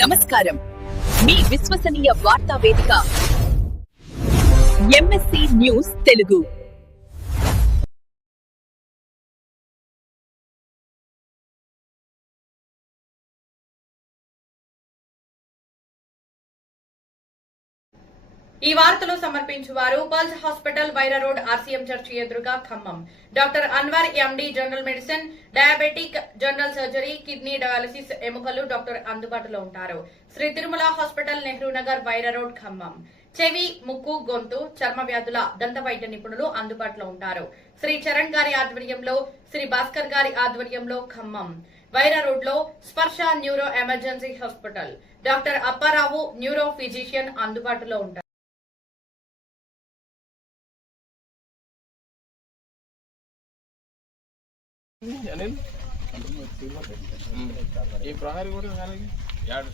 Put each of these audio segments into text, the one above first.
నమస్కారం. మీ విశ్వసనీయ వార్తా వేదిక ఎంఎస్సి న్యూస్ తెలుగు. ఈ వార్తలు సమర్పించువారు Pulse hospital Wyra road RCM church ఎదురుగా Khammam. Doctor Anwar MD general medicine, diabetic, general surgery, kidney dialysis, ఎముకలు డాక్టర్ అందుబాటులో ఉంటారు. Sri Tirumala hospital, Nehru Nagar, Wyra road Khammam. చెవి, ముక్కు, గొంతు, చర్మ వ్యాధుల దంత వైద్య నిపుణులు అందుబాటులో ఉంటారు. శ్రీ చరణ్ గారి ఆధ్వర్యంలో, శ్రీ భాస్కర్ గారి ఆధ్వర్యంలో ఖమ్మం. వైరా రోడ్ లో స్పర్శ neuro emergency hospital, doctor Apparao neuro physician అందుబాటులో ఉంటారు. ఈ ప్రహారీ కూడా యాడ్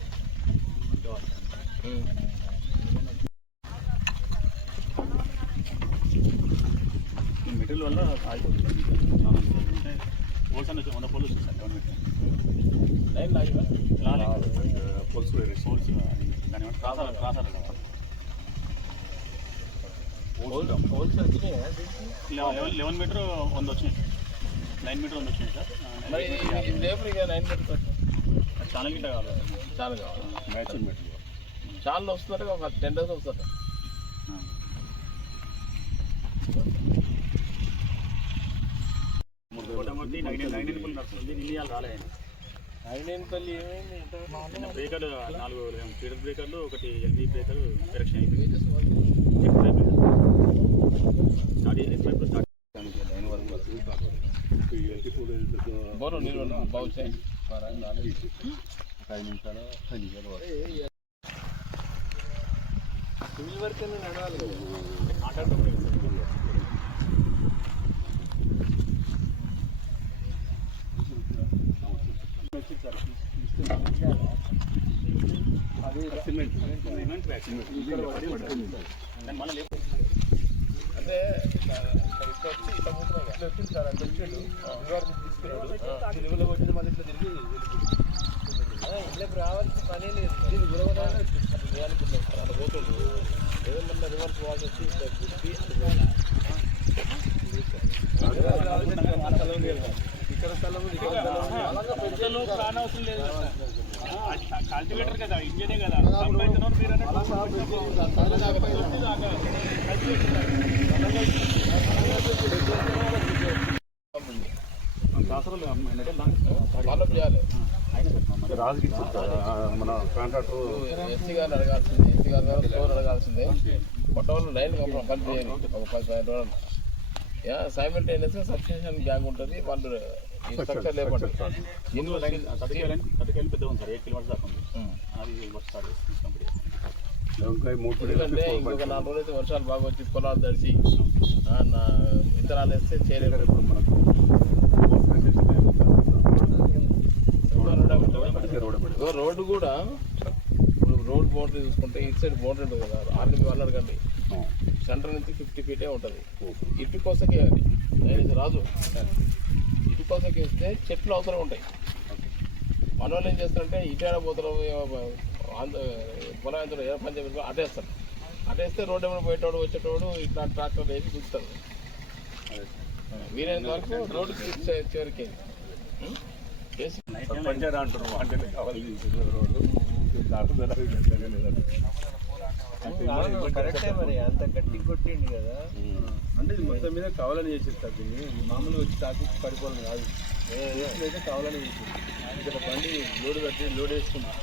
మెటీరియల్ వల్ల ఉన్న పోలీసు లైన్ పోల్స్ దాని క్రాసాలు కావాలి. పోల్స్ 11 మీటర్ 100 వచ్చినాయి, 9 మీటర్ 100 వచ్చినాయి సార్. మరి లేబర్ ఇక 9 మీటర్ చాలా గిట్ట కావాలి, చాలా కావాలి. మ్యాచింగ్ మీటర్ చాలా వస్తున్నారు, ఒక 10 డేస్ వస్తారు. మొట్టమొదటి 19 నడుస్తుంది, నిన్న రాలే. 19 పల్లి ఏమైంది? బ్రేకర్లు 4 ఫీడర్ బ్రేకర్లు, ఒకటి ఎల్బీ బ్రేకర్ కరెక్షన్ అయిపోయింది. బోరు నీళ్ళు బాగుంటాయి. సివిల్ వర్క్ నడవాలి కదా, అంటే ఇట్లా వచ్చింది సార్, అంటే వచ్చాడు నిలువలో కొట్టింది, మళ్ళీ ఇట్లా తిరిగి ఇట్లా రావాల్సిన పనే లేదు. దీన్ని అట్లా పోతుంది, ఏదో మళ్ళీ రివర్స్ వాల్సి వచ్చి ఇక్కడ స్థలం అవసరం లేదు. కల్టివేటర్ కదా, ఇంజనే కదా. మన కాంట్రాక్టర్ ఎస్సీ గారిని అడగాల్సింది, ఎస్సీ గారు స్టోర్ అడగాల్సిందే. మొట్టమొదటి లైన్ పని చేయాలి, ఒక 10 రోజులు. సైమల్టేనియస్గా సబ్స్టేషన్ గ్యాంగ్ ఉంటుంది, వాళ్ళు ఈ స్ట్రక్చర్ లేకుండా ఎందుకంటే ఇంకొక 4 రోజులు అయితే వర్షాలు బాగా వచ్చి పొలాలు తడిసి విత్తనాలు వేస్తే చేయలేదు. రోడ్డు కూడా ఇప్పుడు రోడ్ బౌండరీ చూసుకుంటే ఇటు సైడ్ బౌండరీ ఉంటుంది కదా, ఆర్మీ వాళ్ళు అడగండి, సెంటర్ నుంచి 50 ఫీటే ఉంటుంది. ఇటు కోసకే నేను రాజు ఇటు కోసకి వేస్తే చెట్లు అవసరం ఉంటాయి. మన వాళ్ళు ఏం చేస్తారంటే ఇటు పోతారు, పొలం ఏ పని చెప్పి అటేస్తారు. అటేస్తే రోడ్డు ఏమైనా పోయేటోడు వచ్చేటోడు ఇట్లా ట్రాక్టర్ వేసి గుర్తారు. వీలైనంత వరకు రోడ్డుకి చివరికి కరెక్టే. మరి అంత గట్టి కొట్టిండు కదా, అంటే ఇది మొత్తం మీద కావాలని చేసేస్తారు. దీన్ని మామూలుగా వచ్చి టాకు పడిపోవాలి కాదు, అయితే కావాలని చేసేది. ఇక్కడ బండి లోడ్ కట్టి లోడ్ వేసుకుంటాం.